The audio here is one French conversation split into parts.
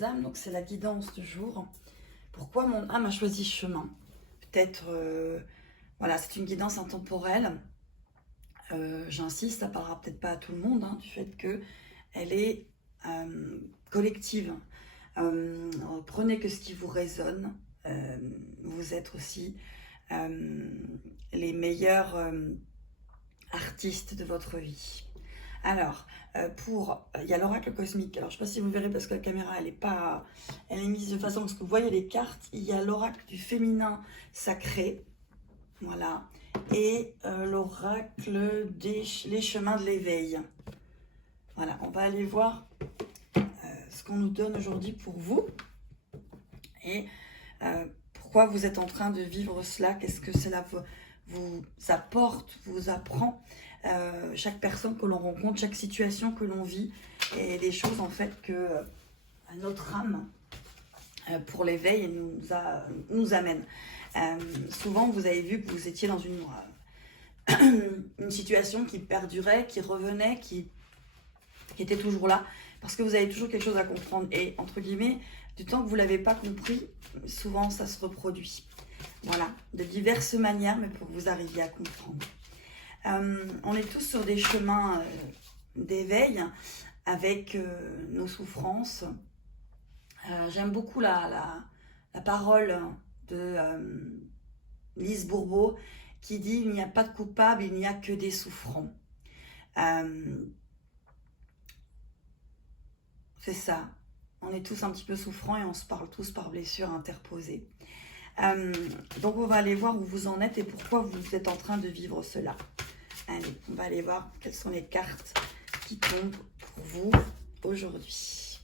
les âmes, donc c'est la guidance du jour. Pourquoi mon âme a choisi ce chemin? Peut-être, voilà, c'est une guidance intemporelle. J'insiste, ça parlera peut-être pas à tout le monde, hein, du fait qu'elle est collective. Prenez que ce qui vous résonne. Vous êtes aussi les meilleurs artistes de votre vie. Alors, il y a l'oracle cosmique. Alors, je ne sais pas si vous verrez parce que la caméra, elle est mise de façon parce que vous voyez les cartes. Il y a l'oracle du féminin sacré, voilà, et l'oracle les chemins de l'éveil. Voilà, on va aller voir ce qu'on nous donne aujourd'hui pour vous et pourquoi vous êtes en train de vivre cela. Qu'est-ce que cela vous apporte, vous apprend. Chaque personne que l'on rencontre, chaque situation que l'on vit, et des choses en fait que notre âme, pour l'éveil, nous amène. Souvent, vous avez vu que vous étiez dans une situation qui perdurait, qui revenait, qui était toujours là, parce que vous avez toujours quelque chose à comprendre. Et entre guillemets, du temps que vous ne l'avez pas compris, souvent ça se reproduit. Voilà, de diverses manières, mais pour que vous arriviez à comprendre. On est tous sur des chemins d'éveil avec nos souffrances. J'aime beaucoup la parole de Lise Bourbeau qui dit « Il n'y a pas de coupable, il n'y a que des souffrants ». C'est ça, on est tous un petit peu souffrants et on se parle tous par blessures interposées. Donc on va aller voir où vous en êtes et pourquoi vous êtes en train de vivre cela. Allez, on va aller voir quelles sont les cartes qui tombent pour vous aujourd'hui.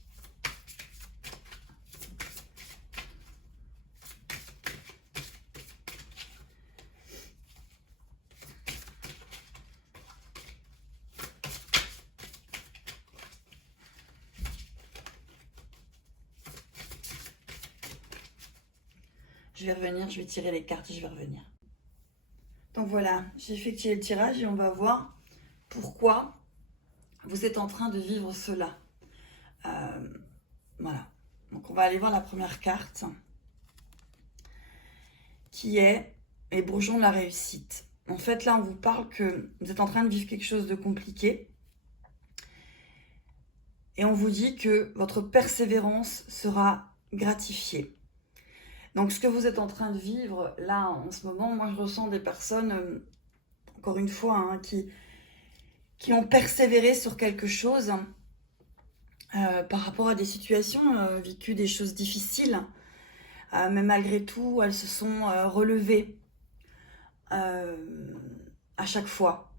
Je vais revenir, je vais tirer les cartes et je vais revenir. Donc voilà, j'ai effectué le tirage et on va voir pourquoi vous êtes en train de vivre cela. Voilà, donc on va aller voir la première carte qui est les bourgeons de la réussite. En fait, là, on vous parle que vous êtes en train de vivre quelque chose de compliqué et on vous dit que votre persévérance sera gratifiée. Donc, ce que vous êtes en train de vivre là en ce moment, moi je ressens des personnes, encore une fois, hein, qui ont persévéré sur quelque chose par rapport à des situations vécues, des choses difficiles. Mais malgré tout, elles se sont relevées à chaque fois.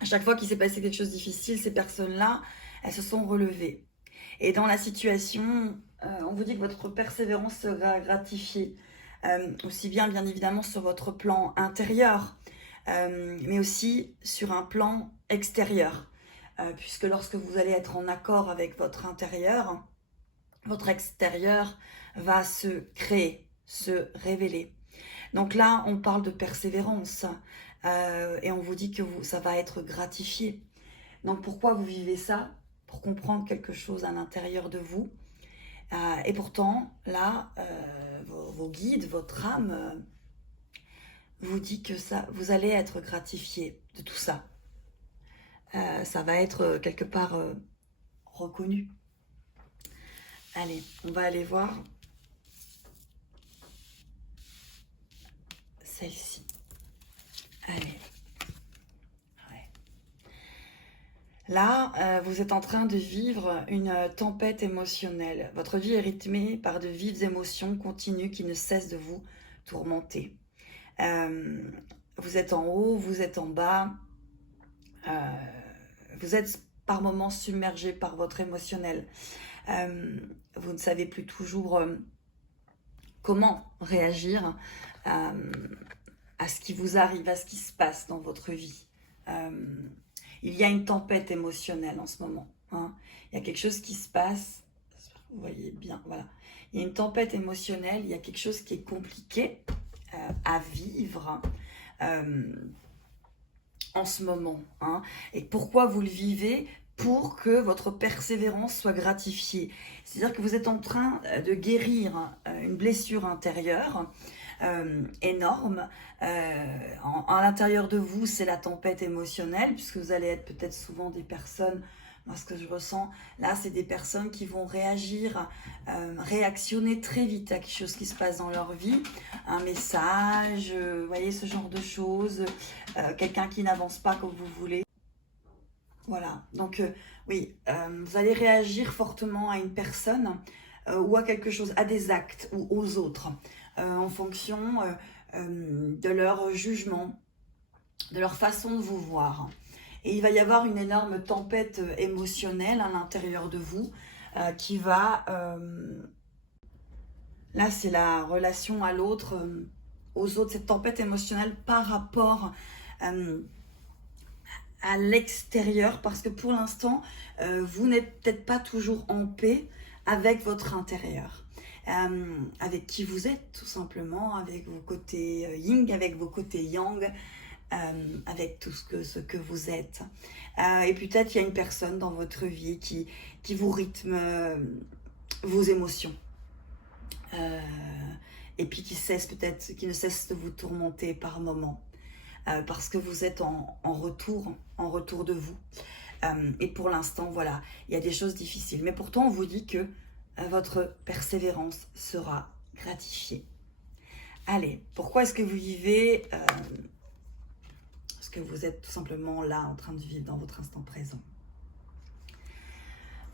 À chaque fois qu'il s'est passé quelque chose de difficile, ces personnes-là, elles se sont relevées. Et dans la situation, on vous dit que votre persévérance sera gratifiée. Aussi bien évidemment sur votre plan intérieur, mais aussi sur un plan extérieur. Puisque lorsque vous allez être en accord avec votre intérieur, votre extérieur va se créer, se révéler. Donc là, on parle de persévérance et on vous dit que ça va être gratifié. Donc pourquoi vous vivez ça? Pour comprendre quelque chose à l'intérieur de vous. Et pourtant, là, vos guides, votre âme, vous dit que vous allez être gratifié de tout ça. Ça va être quelque part reconnu. Allez, on va aller voir celle-ci. Allez. Là, vous êtes en train de vivre une tempête émotionnelle. Votre vie est rythmée par de vives émotions continues qui ne cessent de vous tourmenter. Vous êtes en haut, vous êtes en bas. Vous êtes par moments submergé par votre émotionnel. Vous ne savez plus toujours comment réagir à ce qui vous arrive, à ce qui se passe dans votre vie. Il y a une tempête émotionnelle en ce moment. Hein. Il y a quelque chose qui se passe. Vous voyez bien, voilà. Il y a une tempête émotionnelle, il y a quelque chose qui est compliqué à vivre en ce moment. Hein. Et pourquoi vous le vivez? pour que votre persévérance soit gratifiée. C'est-à-dire que vous êtes en train de guérir une blessure intérieure énorme. À l'intérieur de vous, c'est la tempête émotionnelle, puisque vous allez être peut-être souvent des personnes, moi ce que je ressens là, c'est des personnes qui vont réagir, réactionner très vite à quelque chose qui se passe dans leur vie, un message, vous voyez, ce genre de choses, quelqu'un qui n'avance pas comme vous voulez. Voilà, donc oui, vous allez réagir fortement à une personne ou à quelque chose, à des actes ou aux autres, en fonction de leur jugement, de leur façon de vous voir. Et il va y avoir une énorme tempête émotionnelle à l'intérieur de vous qui va... là, c'est la relation à l'autre, aux autres, cette tempête émotionnelle par rapport à l'extérieur, parce que pour l'instant, vous n'êtes peut-être pas toujours en paix avec votre intérieur, avec qui vous êtes tout simplement, avec vos côtés yin, avec vos côtés yang, avec tout ce que vous êtes. Et peut-être il y a une personne dans votre vie qui vous rythme vos émotions. Et puis qui ne cesse de vous tourmenter par moments. Parce que vous êtes en retour de vous. Et pour l'instant, voilà, il y a des choses difficiles. Mais pourtant, on vous dit que votre persévérance sera gratifiée. Allez, pourquoi est-ce que vous vivez parce que vous êtes tout simplement là, en train de vivre dans votre instant présent.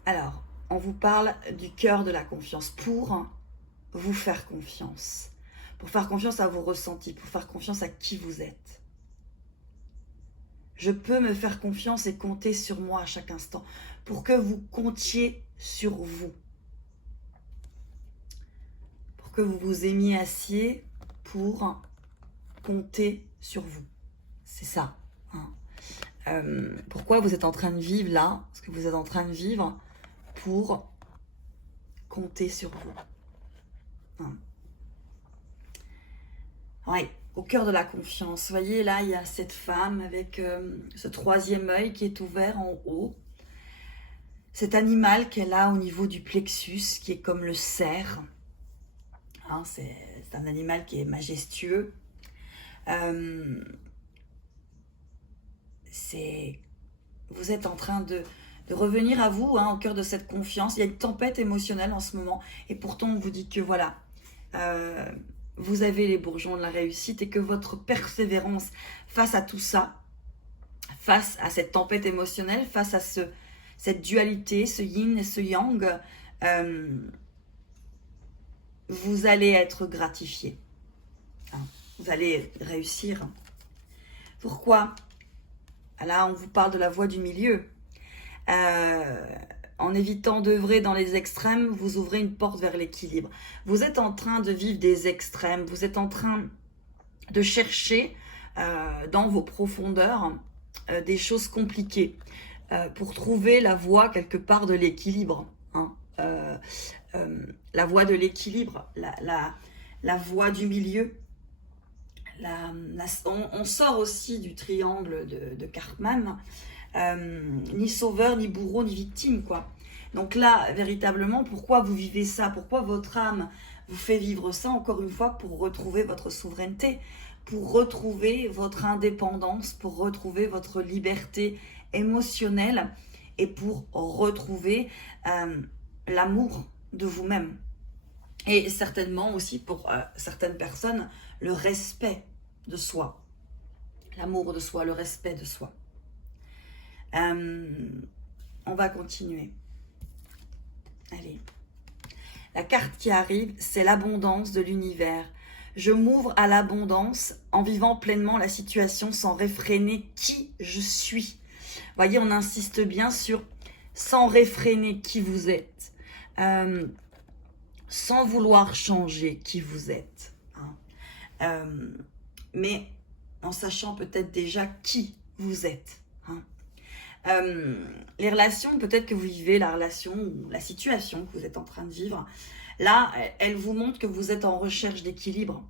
Alors, on vous parle du cœur de la confiance pour vous faire confiance. Pour faire confiance à vos ressentis, pour faire confiance à qui vous êtes. Je peux me faire confiance et compter sur moi à chaque instant pour que vous comptiez sur vous. Pour que vous vous aimiez assez pour compter sur vous. C'est ça. Hein. Pourquoi vous êtes en train de vivre là? Parce que vous êtes en train de vivre pour compter sur vous. Hein. Ouais. Au cœur de la confiance. Vous voyez, là, il y a cette femme avec ce troisième œil qui est ouvert en haut. Cet animal qu'elle a au niveau du plexus, qui est comme le cerf. Hein, c'est un animal qui est majestueux. Vous êtes en train de revenir à vous, hein, au cœur de cette confiance. Il y a une tempête émotionnelle en ce moment. Et pourtant, on vous dit que voilà... vous avez les bourgeons de la réussite et que votre persévérance face à tout ça, face à cette tempête émotionnelle, face à cette dualité, ce yin et ce yang, vous allez être gratifié. Hein, vous allez réussir. Pourquoi? Là, on vous parle de la voie du milieu. En évitant d'œuvrer dans les extrêmes, vous ouvrez une porte vers l'équilibre. Vous êtes en train de vivre des extrêmes, vous êtes en train de chercher dans vos profondeurs des choses compliquées pour trouver la voie quelque part de l'équilibre. Hein. La voie de l'équilibre, la voie du milieu. On sort aussi du triangle de Cartman. Ni sauveur, ni bourreau, ni victime, quoi. Donc là, véritablement, pourquoi vous vivez ça? Pourquoi votre âme vous fait vivre ça? Encore une fois, pour retrouver votre souveraineté, pour retrouver votre indépendance, pour retrouver votre liberté émotionnelle et pour retrouver l'amour de vous-même. Et certainement aussi pour certaines personnes, le respect de soi. L'amour de soi, le respect de soi. On va continuer. Allez. La carte qui arrive, c'est l'abondance de l'univers. Je m'ouvre à l'abondance en vivant pleinement la situation sans réfréner qui je suis. Voyez, on insiste bien sur sans réfréner qui vous êtes. Sans vouloir changer qui vous êtes. Hein. Mais en sachant peut-être déjà qui vous êtes. Hein. Les relations, peut-être que vous vivez la relation ou la situation que vous êtes en train de vivre. Là, elle vous montre que vous êtes en recherche d'équilibre.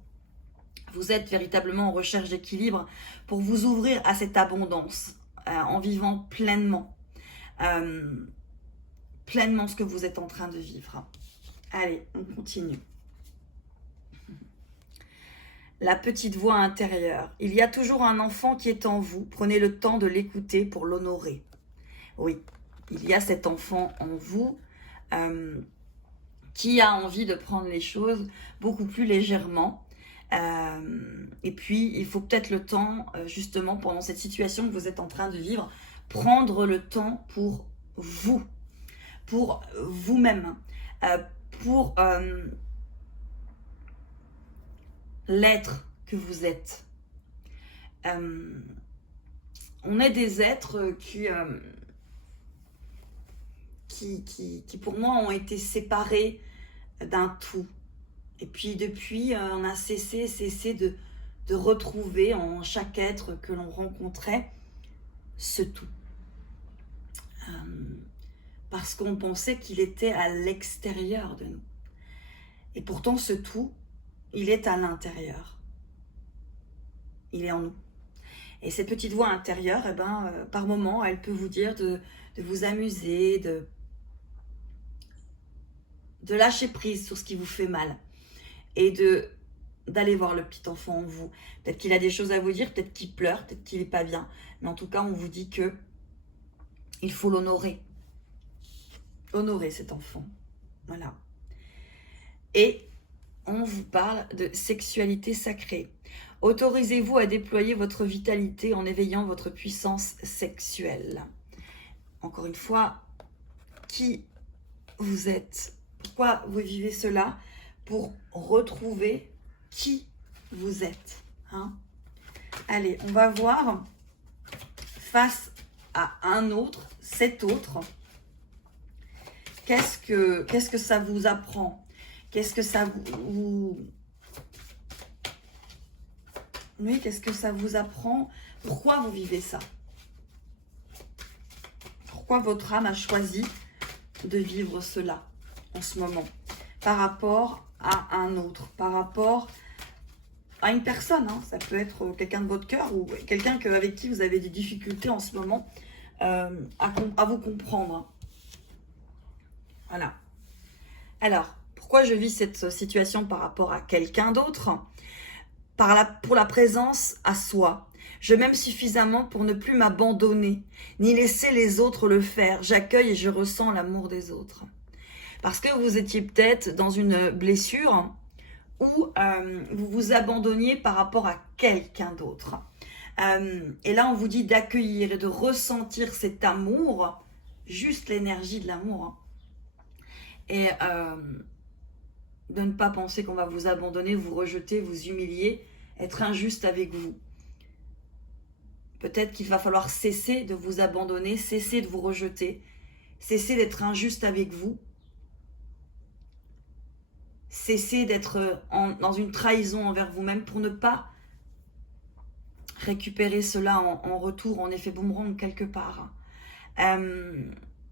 Vous êtes véritablement en recherche d'équilibre pour vous ouvrir à cette abondance en vivant pleinement. pleinement ce que vous êtes en train de vivre. Allez, on continue. La petite voix intérieure. Il y a toujours un enfant qui est en vous. Prenez le temps de l'écouter pour l'honorer. Oui, il y a cet enfant en vous qui a envie de prendre les choses beaucoup plus légèrement. Et puis, il faut peut-être le temps, justement, pendant cette situation que vous êtes en train de vivre, prendre le temps pour vous-même, pour l'être que vous êtes. On est des êtres qui pour moi ont été séparés d'un tout. Et puis depuis, on a cessé de retrouver en chaque être que l'on rencontrait ce tout. Parce qu'on pensait qu'il était à l'extérieur de nous. Et pourtant ce tout, il est à l'intérieur. Il est en nous. Et cette petite voix intérieure, par moment, elle peut vous dire de vous amuser, de lâcher prise sur ce qui vous fait mal. Et d'aller voir le petit enfant en vous. Peut-être qu'il a des choses à vous dire, peut-être qu'il pleure, peut-être qu'il n'est pas bien. Mais en tout cas, on vous dit que il faut l'honorer. Honorer cet enfant. Voilà. Et on vous parle de sexualité sacrée. Autorisez-vous à déployer votre vitalité en éveillant votre puissance sexuelle. Encore une fois, qui vous êtes? Pourquoi vous vivez cela? Pour retrouver qui vous êtes. Allez, on va voir face à un autre, cet autre, qu'est-ce que ça vous apprend? Qu'est-ce que ça vous... Oui, qu'est-ce que ça vous apprend? Pourquoi vous vivez ça? Pourquoi votre âme a choisi de vivre cela en ce moment? Par rapport à un autre, par rapport à une personne. Ça peut être quelqu'un de votre cœur ou quelqu'un avec qui vous avez des difficultés en ce moment à vous comprendre. Voilà. Alors, pourquoi je vis cette situation par rapport à quelqu'un d'autre? Pour la présence à soi. Je m'aime suffisamment pour ne plus m'abandonner, ni laisser les autres le faire. J'accueille et je ressens l'amour des autres. Parce que vous étiez peut-être dans une blessure où vous vous abandonniez par rapport à quelqu'un d'autre. Et là, on vous dit d'accueillir et de ressentir cet amour, juste l'énergie de l'amour. Et de ne pas penser qu'on va vous abandonner, vous rejeter, vous humilier, être injuste avec vous. Peut-être qu'il va falloir cesser de vous abandonner, cesser de vous rejeter, cesser d'être injuste avec vous, cesser d'être dans une trahison envers vous-même pour ne pas récupérer cela en retour, en effet boomerang quelque part.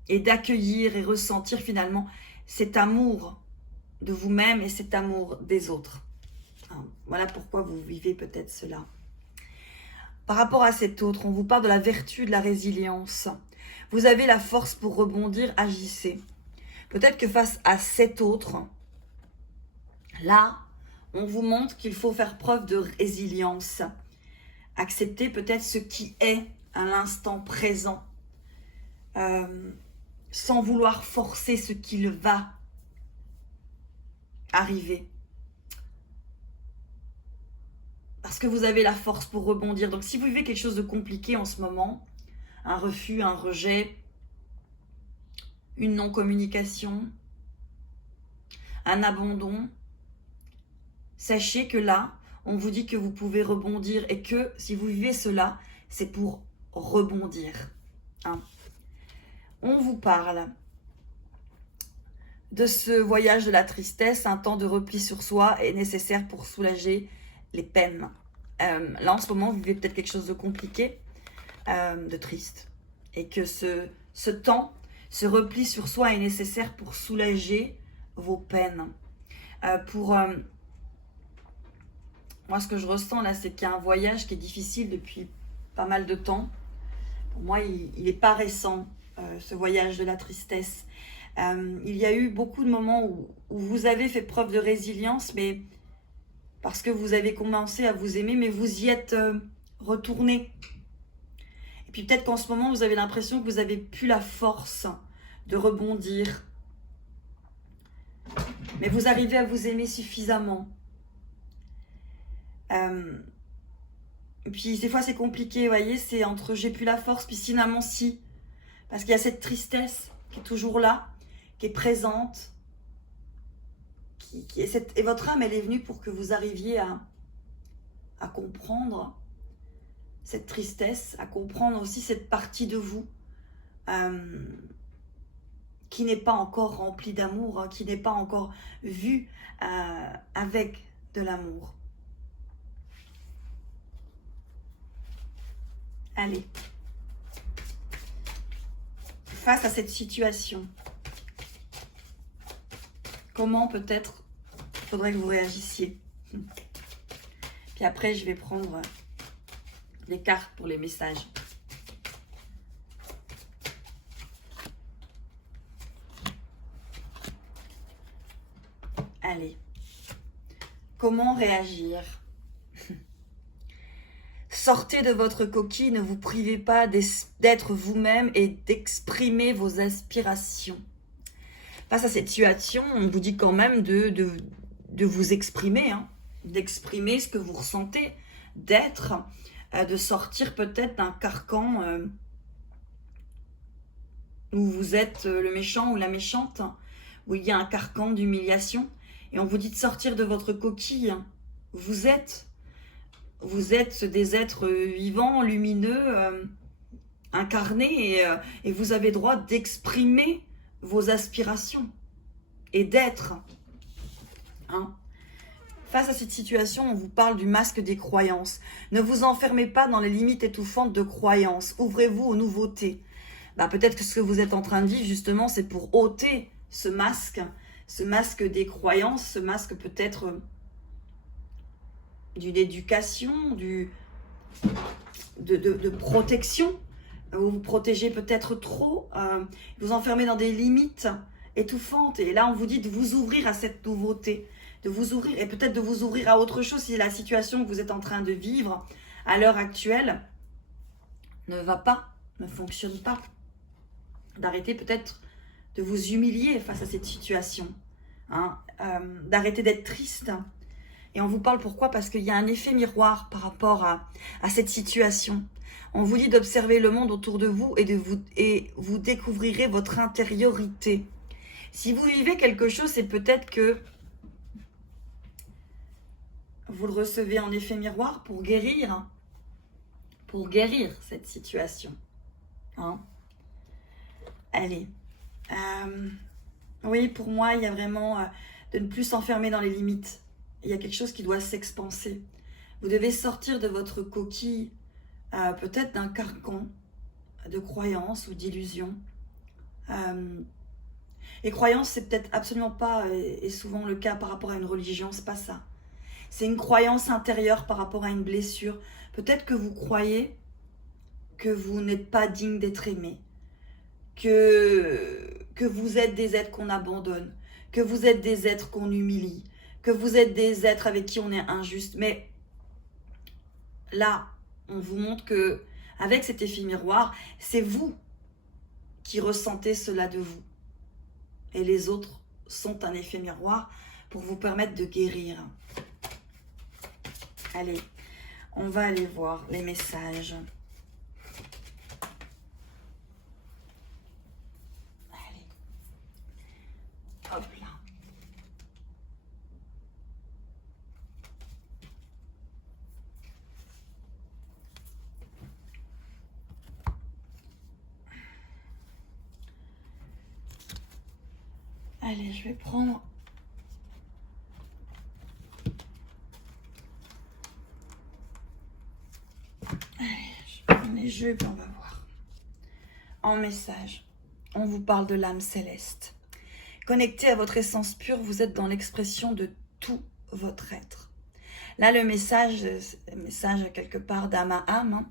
Et d'accueillir et ressentir finalement cet amour de vous-même et cet amour des autres. Voilà pourquoi vous vivez peut-être cela. Par rapport à cet autre, on vous parle de la vertu de la résilience. Vous avez la force pour rebondir, agissez. Peut-être que face à cet autre, là, on vous montre qu'il faut faire preuve de résilience. Accepter peut-être ce qui est à l'instant présent, sans vouloir forcer ce qui va arriver. Parce que vous avez la force pour rebondir. Donc si vous vivez quelque chose de compliqué en ce moment, un refus, un rejet, une non-communication, un abandon, sachez que là, on vous dit que vous pouvez rebondir et que si vous vivez cela, c'est pour rebondir. On vous parle de ce voyage de la tristesse. Un temps de repli sur soi est nécessaire pour soulager les peines. Là, en ce moment, vous vivez peut-être quelque chose de compliqué, de triste. Et que ce temps, ce repli sur soi est nécessaire pour soulager vos peines. Moi, ce que je ressens là, c'est qu'il y a un voyage qui est difficile depuis pas mal de temps. Pour moi, il n'est pas récent. ce voyage de la tristesse. Il y a eu beaucoup de moments où vous avez fait preuve de résilience, mais parce que vous avez commencé à vous aimer, mais vous y êtes retourné. Et puis peut-être qu'en ce moment, vous avez l'impression que vous n'avez plus la force de rebondir. Mais vous arrivez à vous aimer suffisamment. Et puis des fois c'est compliqué, vous voyez, c'est entre j'ai plus la force, puis finalement si. Parce qu'il y a cette tristesse qui est toujours là, qui est présente. Et votre âme, elle est venue pour que vous arriviez à comprendre cette tristesse, à comprendre aussi cette partie de vous qui n'est pas encore remplie d'amour, hein, qui n'est pas encore vue avec de l'amour. Allez. Face à cette situation, comment peut-être faudrait que vous réagissiez. Puis après, je vais prendre les cartes pour les messages. Allez. Comment réagir? Sortez de votre coquille, ne vous privez pas d'être vous-même et d'exprimer vos aspirations. Face à cette situation, on vous dit quand même de vous exprimer, hein, d'exprimer ce que vous ressentez, d'être, de sortir peut-être d'un carcan où vous êtes le méchant ou la méchante, où il y a un carcan d'humiliation, et on vous dit de sortir de votre coquille. Vous êtes des êtres vivants, lumineux, incarnés, et vous avez droit d'exprimer vos aspirations et d'être. Hein. Face à cette situation, on vous parle du masque des croyances. Ne vous enfermez pas dans les limites étouffantes de croyances. Ouvrez-vous aux nouveautés. Peut-être que ce que vous êtes en train de vivre, justement, c'est pour ôter ce masque des croyances, ce masque peut-être d'une éducation, de protection. Vous vous protégez peut-être trop, vous enfermez dans des limites étouffantes. Et là, on vous dit de vous ouvrir à cette nouveauté, de vous ouvrir et peut-être de vous ouvrir à autre chose si la situation que vous êtes en train de vivre à l'heure actuelle ne va pas, ne fonctionne pas. D'arrêter peut-être de vous humilier face à cette situation, hein, d'arrêter d'être triste. Et on vous parle pourquoi? Parce qu'il y a un effet miroir par rapport à cette situation. On vous dit d'observer le monde autour de vous et vous découvrirez votre intériorité. Si vous vivez quelque chose, c'est peut-être que vous le recevez en effet miroir pour guérir cette situation. Hein? Allez. Oui, pour moi, il y a vraiment de ne plus s'enfermer dans les limites. Il y a quelque chose qui doit s'expanser. Vous devez sortir de votre coquille, peut-être d'un carcan de croyances ou d'illusions. Les croyances, c'est peut-être absolument pas, et souvent le cas par rapport à une religion, c'est pas ça. C'est une croyance intérieure par rapport à une blessure. Peut-être que vous croyez que vous n'êtes pas digne d'être aimé, que vous êtes des êtres qu'on abandonne, que vous êtes des êtres qu'on humilie, que vous êtes des êtres avec qui on est injuste. Mais là, on vous montre que avec cet effet miroir, c'est vous qui ressentez cela de vous. Et les autres sont un effet miroir pour vous permettre de guérir. Allez, on va aller voir les messages. Allez. Hop là. Allez, je vais prendre les jeux et puis on va voir. En message, on vous parle de l'âme céleste. Connecté à votre essence pure, vous êtes dans l'expression de tout votre être. Là, le message quelque part d'âme à âme.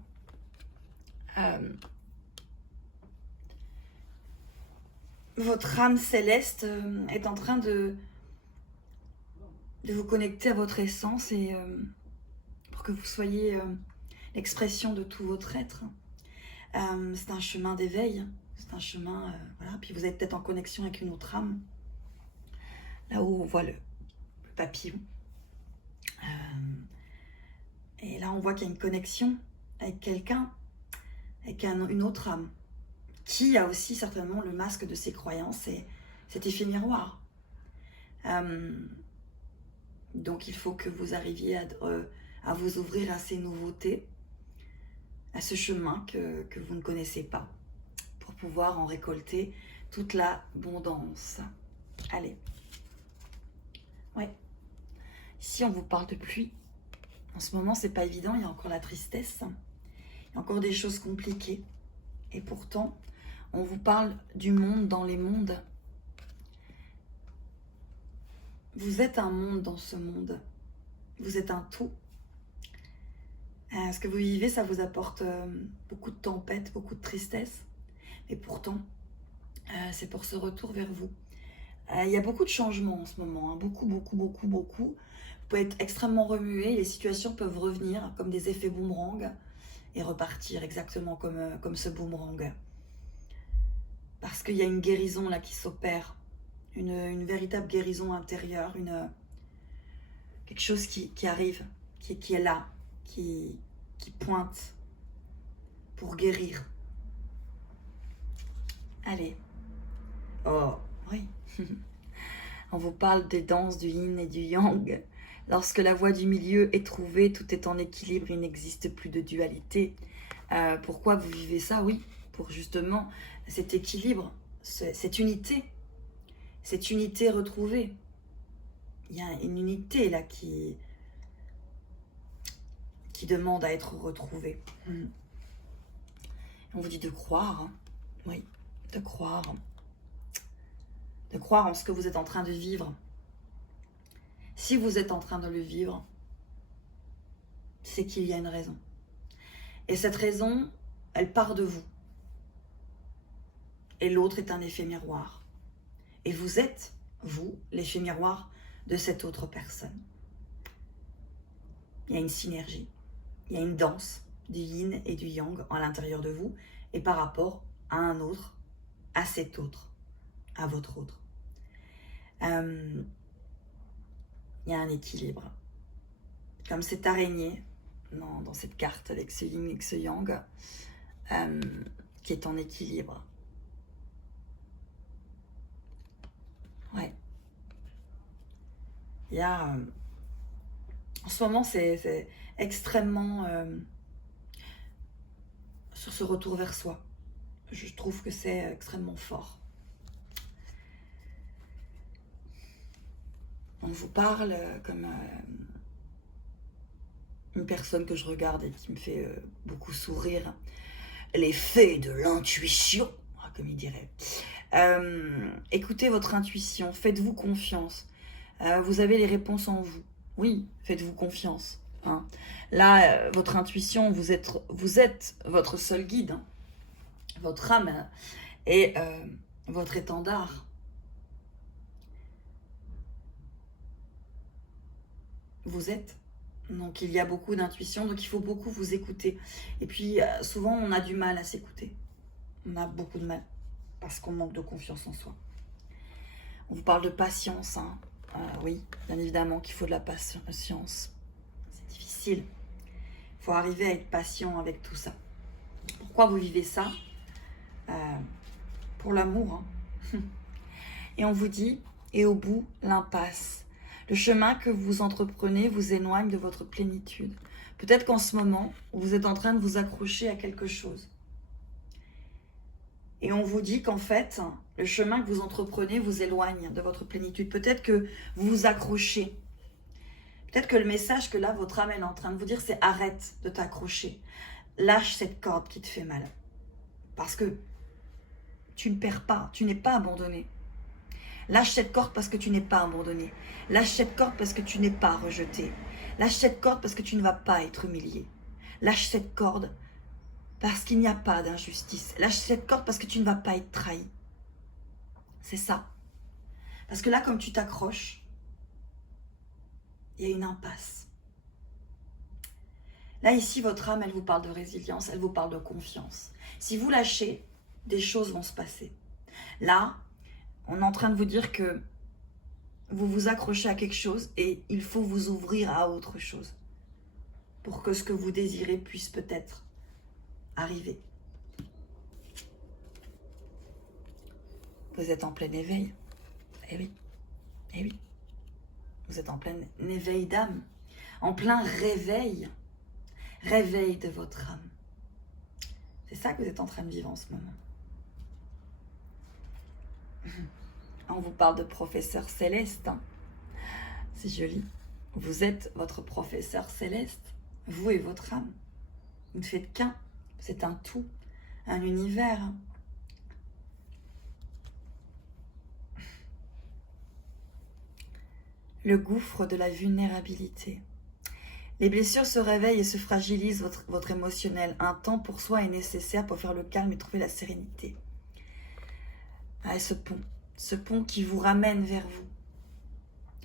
votre âme céleste est en train de vous connecter à votre essence et pour que vous soyez l'expression de tout votre être. C'est un chemin d'éveil, c'est un chemin, voilà. Puis vous êtes peut-être en connexion avec une autre âme. Là-haut, on voit le papillon. Et là, on voit qu'il y a une connexion avec quelqu'un, avec une autre âme, qui a aussi certainement le masque de ses croyances et cet effet miroir. Donc, il faut que vous arriviez à vous ouvrir à ces nouveautés, à ce chemin que vous ne connaissez pas, pour pouvoir en récolter toute l'abondance. Allez. Ouais. Ici, on vous parle de pluie. En ce moment, c'est pas évident, il y a encore la tristesse, il y a encore des choses compliquées. Et pourtant, on vous parle du monde dans les mondes. Vous êtes un monde dans ce monde. Vous êtes un tout. Ce que vous vivez, ça vous apporte beaucoup de tempêtes, beaucoup de tristesse. Et pourtant, c'est pour ce retour vers vous. Il y a beaucoup de changements en ce moment, hein. Beaucoup. Vous pouvez être extrêmement remué, les situations peuvent revenir comme des effets boomerang et repartir exactement comme ce boomerang. Parce qu'il y a une guérison là qui s'opère, une véritable guérison intérieure, quelque chose qui arrive, qui est là, qui pointe pour guérir. Allez. Oh, oui. On vous parle des danses du yin et du yang. Lorsque la voie du milieu est trouvée, tout est en équilibre, il n'existe plus de dualité. Pourquoi vous vivez ça? Oui, pour justement cet équilibre, cette unité retrouvée. Il y a une unité là qui demande à être retrouvée. On vous dit de croire, hein. Oui, de croire en ce que vous êtes en train de vivre. Si vous êtes en train de le vivre, c'est qu'il y a une raison. Et cette raison, elle part de vous. Et l'autre est un effet miroir. Et vous êtes, vous, l'effet miroir de cette autre personne. Il y a une synergie. Il y a une danse du yin et du yang à l'intérieur de vous et par rapport à un autre, à cet autre, à votre autre. Il y a un équilibre. Comme cette araignée dans cette carte avec ce yin et ce yang qui est en équilibre. Ouais. Il y a... en ce moment, c'est extrêmement... sur ce retour vers soi. Je trouve que c'est extrêmement fort. On vous parle comme une personne que je regarde et qui me fait beaucoup sourire. L'effet de l'intuition, comme il dirait. Écoutez votre intuition, faites-vous confiance. Vous avez les réponses en vous. Oui, faites-vous confiance. Hein. Là, votre intuition, vous êtes votre seul guide. Hein. Votre âme et votre étendard. Vous êtes. Donc il y a beaucoup d'intuition, donc il faut beaucoup vous écouter. Et puis souvent on a du mal à s'écouter. On a beaucoup de mal parce qu'on manque de confiance en soi. On vous parle de patience, hein. Oui, bien évidemment qu'il faut de la patience. C'est difficile. Il faut arriver à être patient avec tout ça. Pourquoi vous vivez ça? Pour l'amour. Hein. Et on vous dit, et au bout, l'impasse. Le chemin que vous entreprenez vous éloigne de votre plénitude. Peut-être qu'en ce moment, vous êtes en train de vous accrocher à quelque chose. Et on vous dit qu'en fait, le chemin que vous entreprenez vous éloigne de votre plénitude. Peut-être que vous vous accrochez. Peut-être que le message que là, votre âme est en train de vous dire, c'est arrête de t'accrocher. Lâche cette corde qui te fait mal. Parce que tu ne perds pas, tu n'es pas abandonné. Lâche cette corde parce que tu n'es pas abandonné. Lâche cette corde parce que tu n'es pas rejeté. Lâche cette corde parce que tu ne vas pas être humilié. Lâche cette corde parce qu'il n'y a pas d'injustice. Lâche cette corde parce que tu ne vas pas être trahi. C'est ça. Parce que là, comme tu t'accroches, il y a une impasse. Là, ici, votre âme, elle vous parle de résilience, elle vous parle de confiance. Si vous lâchez, des choses vont se passer. Là, on est en train de vous dire que vous vous accrochez à quelque chose et il faut vous ouvrir à autre chose pour que ce que vous désirez puisse peut-être arriver. Vous êtes en plein éveil. Eh oui, eh oui. Vous êtes en plein éveil d'âme, en plein réveil. Réveil de votre âme. C'est ça que vous êtes en train de vivre en ce moment. On vous parle de professeur céleste. C'est joli. Vous êtes votre professeur céleste. Vous et votre âme. Vous ne faites qu'un. C'est un tout. Un univers. Le gouffre de la vulnérabilité. Les blessures se réveillent et se fragilisent votre émotionnel. Un temps pour soi est nécessaire pour faire le calme et trouver la sérénité. Ah, ce pont qui vous ramène vers vous.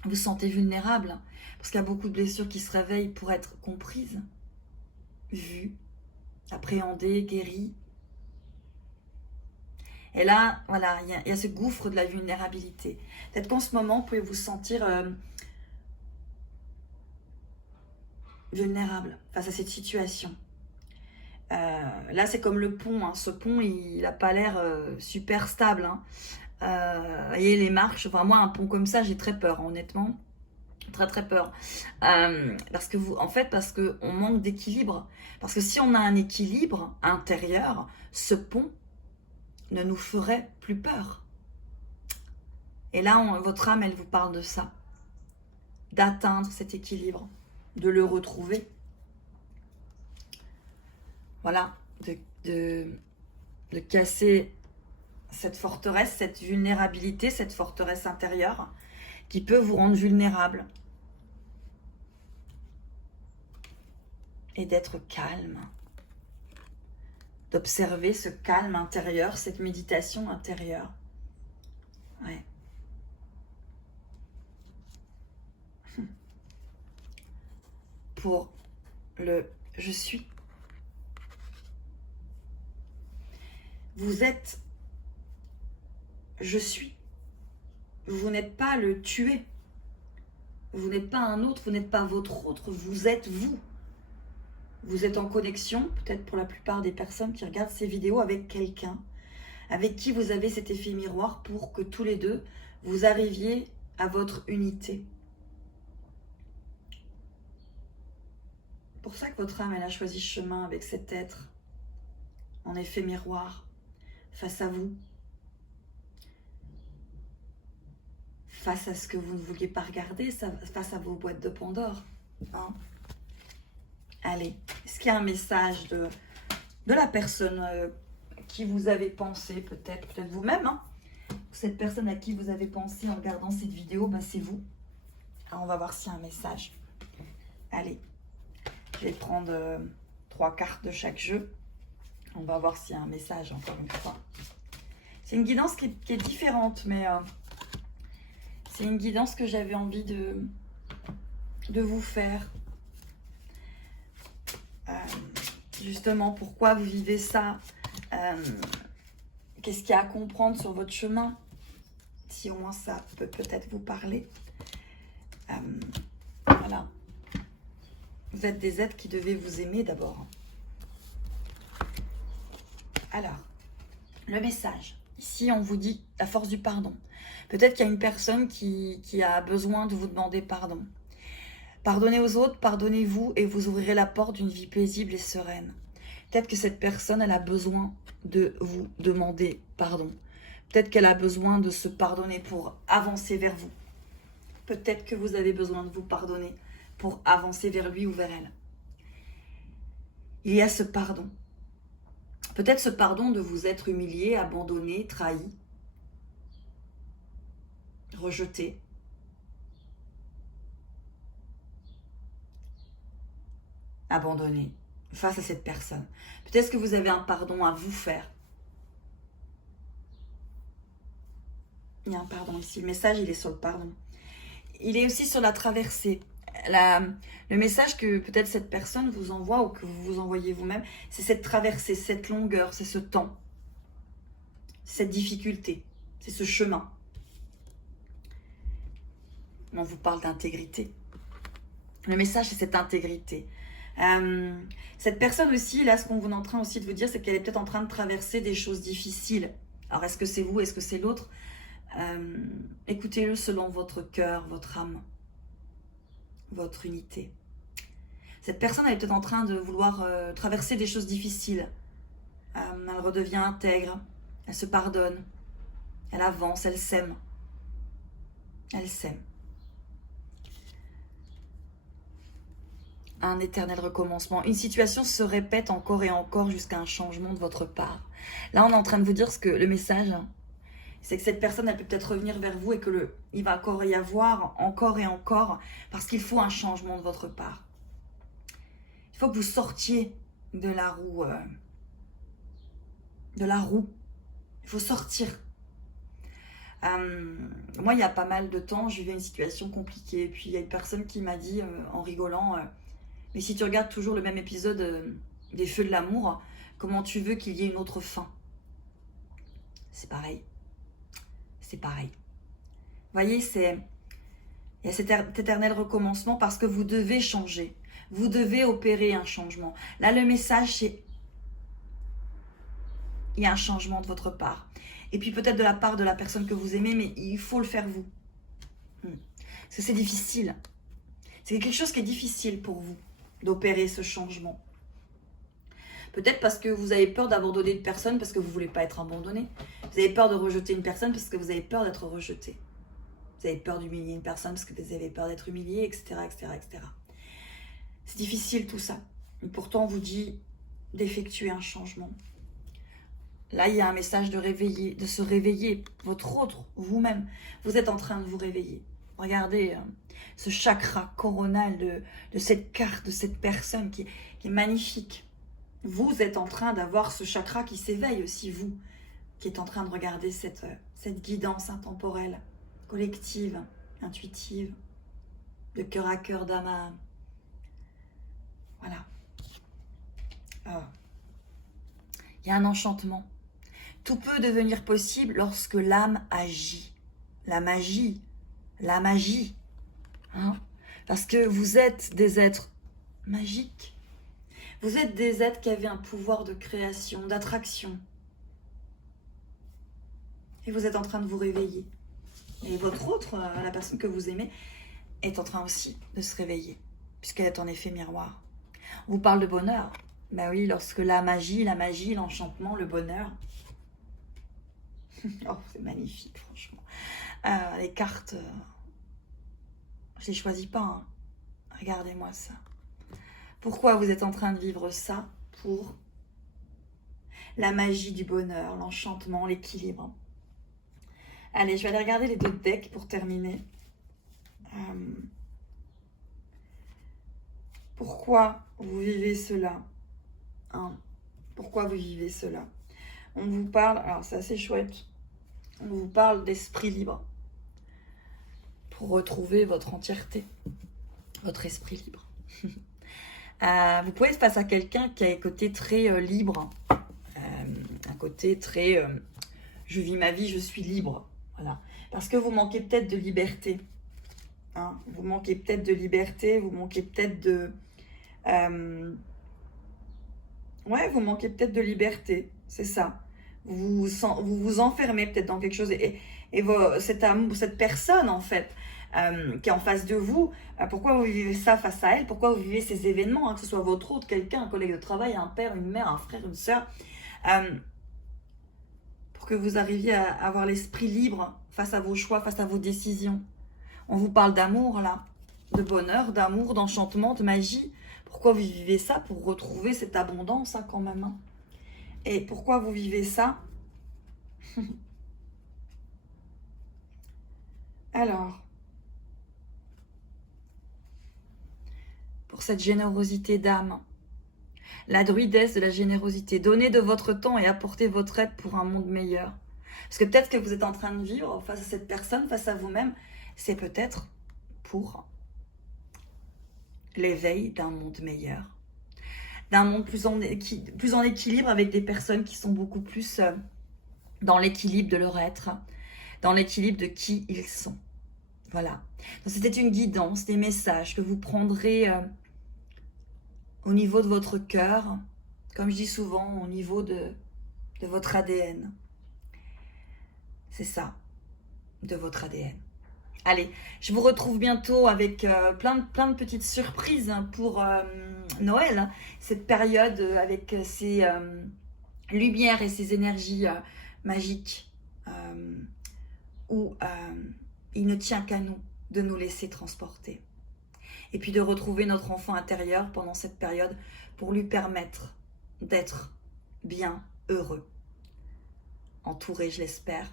Vous vous sentez vulnérable parce qu'il y a beaucoup de blessures qui se réveillent pour être comprises, vues, appréhendées, guéries. Et là, voilà, il y a ce gouffre de la vulnérabilité. Peut-être qu'en ce moment, vous pouvez vous sentir vulnérable face à cette situation. Là, c'est comme le pont. Hein. Ce pont, il n'a pas l'air super stable. Hein. Vous voyez, les marches, enfin moi, un pont comme ça, j'ai très peur, honnêtement. Très peur. Parce qu'on manque d'équilibre. Parce que si on a un équilibre intérieur, ce pont ne nous ferait plus peur. Et là, votre âme, elle vous parle de ça. D'atteindre cet équilibre, de le retrouver. Voilà, de casser cette forteresse, cette vulnérabilité, cette forteresse intérieure qui peut vous rendre vulnérable. Et d'être calme. D'observer ce calme intérieur, cette méditation intérieure. Ouais. Pour le « je suis ». Vous êtes « je suis ». Vous n'êtes pas le tuer. Vous n'êtes pas un autre, vous n'êtes pas votre autre, vous êtes vous. Vous êtes en connexion, peut-être pour la plupart des personnes qui regardent ces vidéos, avec quelqu'un, avec qui vous avez cet effet miroir pour que tous les deux, vous arriviez à votre unité. C'est pour ça que votre âme, elle a choisi ce chemin avec cet être, en effet miroir, face à vous. Face à ce que vous ne vouliez pas regarder, face à vos boîtes de Pandore. Hein? Allez, est-ce qu'il y a un message de la personne qui vous avez pensé, peut-être vous-même, hein? Cette personne à qui vous avez pensé en regardant cette vidéo, ben c'est vous. Alors, on va voir s'il y a un message. Allez, je vais prendre 3 cartes de chaque jeu. On va voir s'il y a un message, encore une fois. C'est une guidance qui est différente, mais c'est une guidance que j'avais envie de vous faire. Justement, pourquoi vous vivez ça, qu'est-ce qu'il y a à comprendre sur votre chemin, si au moins ça peut peut-être vous parler. Voilà. Vous êtes des êtres qui devaient vous aimer d'abord. Alors, le message. Ici, on vous dit la force du pardon. Peut-être qu'il y a une personne qui a besoin de vous demander pardon. Pardonnez aux autres, pardonnez-vous et vous ouvrirez la porte d'une vie paisible et sereine. Peut-être que cette personne, elle a besoin de vous demander pardon. Peut-être qu'elle a besoin de se pardonner pour avancer vers vous. Peut-être que vous avez besoin de vous pardonner pour avancer vers lui ou vers elle. Il y a ce pardon. Peut-être ce pardon de vous être humilié, abandonné, trahi, rejeté. Abandonné face à cette personne. Peut-être que vous avez un pardon à vous faire. Il y a un pardon ici. Le message, il est sur le pardon. Il est aussi sur la traversée. Le message que peut-être cette personne vous envoie ou que vous vous envoyez vous-même, c'est cette traversée, cette longueur, c'est ce temps, cette difficulté, c'est ce chemin. On vous parle d'intégrité. Le message, c'est cette intégrité. Cette personne aussi, là, ce qu'on est en train aussi de vous dire, c'est qu'elle est peut-être en train de traverser des choses difficiles. Alors, est-ce que c'est vous, est-ce que c'est l'autre? Écoutez-le selon votre cœur, votre âme, votre unité. Cette personne, elle est peut-être en train de vouloir traverser des choses difficiles. Elle redevient intègre, elle se pardonne, elle avance, elle s'aime. Elle s'aime. Un éternel recommencement. Une situation se répète encore et encore jusqu'à un changement de votre part. Là, on est en train de vous dire ce que le message, c'est que cette personne, elle peut peut-être revenir vers vous et que il va encore y avoir encore et encore, parce qu'il faut un changement de votre part. Il faut que vous sortiez de la roue. Il faut sortir. Moi, il y a pas mal de temps, je vivais une situation compliquée. Puis il y a une personne qui m'a dit, en rigolant, mais si tu regardes toujours le même épisode des Feux de l'amour, comment tu veux qu'il y ait une autre fin? C'est pareil. C'est pareil. Vous voyez, il y a cet éternel recommencement parce que vous devez changer. Vous devez opérer un changement. Là, le message, c'est il y a un changement de votre part. Et puis peut-être de la part de la personne que vous aimez, mais il faut le faire vous. Parce que c'est difficile. C'est quelque chose qui est difficile pour vous d'opérer ce changement. Peut-être parce que vous avez peur d'abandonner une personne parce que vous ne voulez pas être abandonné. Vous avez peur de rejeter une personne parce que vous avez peur d'être rejeté. Vous avez peur d'humilier une personne parce que vous avez peur d'être humilié, etc., etc., etc. C'est difficile tout ça. Et pourtant, on vous dit d'effectuer un changement. Là, il y a un message de réveiller, de se réveiller. Votre autre, vous-même, vous êtes en train de vous réveiller. Regardez ce chakra coronal de cette carte, de cette personne qui est magnifique. Vous êtes en train d'avoir ce chakra qui s'éveille aussi, vous, qui êtes en train de regarder cette guidance intemporelle, collective, intuitive, de cœur à cœur, d'âme à âme. Voilà. Il y a un enchantement. Tout peut devenir possible lorsque l'âme agit. La magie. Hein? Parce que vous êtes des êtres magiques. Vous êtes des êtres qui avaient un pouvoir de création, d'attraction. Et vous êtes en train de vous réveiller. Et votre autre, la personne que vous aimez, est en train aussi de se réveiller. Puisqu'elle est en effet miroir. On vous parle de bonheur. Ben oui, lorsque la magie, l'enchantement, le bonheur. Oh, c'est magnifique, franchement. Les cartes, je les choisis pas. Hein. Regardez-moi ça. Pourquoi vous êtes en train de vivre ça? Pour la magie du bonheur, l'enchantement, l'équilibre. Allez, je vais aller regarder les deux decks pour terminer. Pourquoi vous vivez cela? Pourquoi vous vivez cela? On vous parle, alors c'est assez chouette, on vous parle d'esprit libre pour retrouver votre entièreté, votre esprit libre. Vous pouvez être face à quelqu'un qui a un côté très libre, un côté très je vis ma vie, je suis libre. Voilà. Parce que vous manquez peut-être de liberté. Hein, vous manquez peut-être de liberté, vous manquez peut-être de... vous manquez peut-être de liberté, c'est ça. Vous vous enfermez peut-être dans quelque chose et cette personne en fait qui est en face de vous, pourquoi vous vivez ça face à elle, pourquoi vous vivez ces événements, hein, que ce soit votre autre, quelqu'un, un collègue de travail, un père, une mère, un frère, une sœur, pour que vous arriviez à avoir l'esprit libre face à vos choix, face à vos décisions. On vous parle d'amour là, de bonheur, d'amour, d'enchantement, de magie. Pourquoi vous vivez ça? Pour retrouver cette abondance hein, quand même. Hein. Et pourquoi vous vivez ça? Alors, pour cette générosité d'âme, la druidesse de la générosité, donnez de votre temps et apportez votre aide pour un monde meilleur. Parce que peut-être que vous êtes en train de vivre face à cette personne, face à vous-même, c'est peut-être pour l'éveil d'un monde meilleur, d'un monde plus en équilibre, avec des personnes qui sont beaucoup plus dans l'équilibre de leur être, dans l'équilibre de qui ils sont. Voilà. Donc c'était une guidance, des messages que vous prendrez au niveau de votre cœur, comme je dis souvent, au niveau de votre ADN. C'est ça, de votre ADN. Allez, je vous retrouve bientôt avec plein de petites surprises pour Noël, cette période avec ces lumières et ces énergies magiques où il ne tient qu'à nous de nous laisser transporter. Et puis de retrouver notre enfant intérieur pendant cette période pour lui permettre d'être bien heureux. Entouré, je l'espère,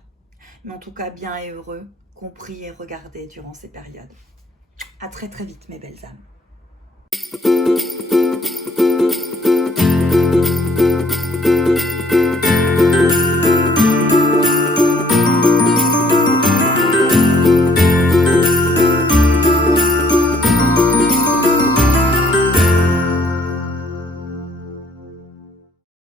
mais en tout cas bien et heureux, compris et regardé durant ces périodes. À très très vite mes belles âmes.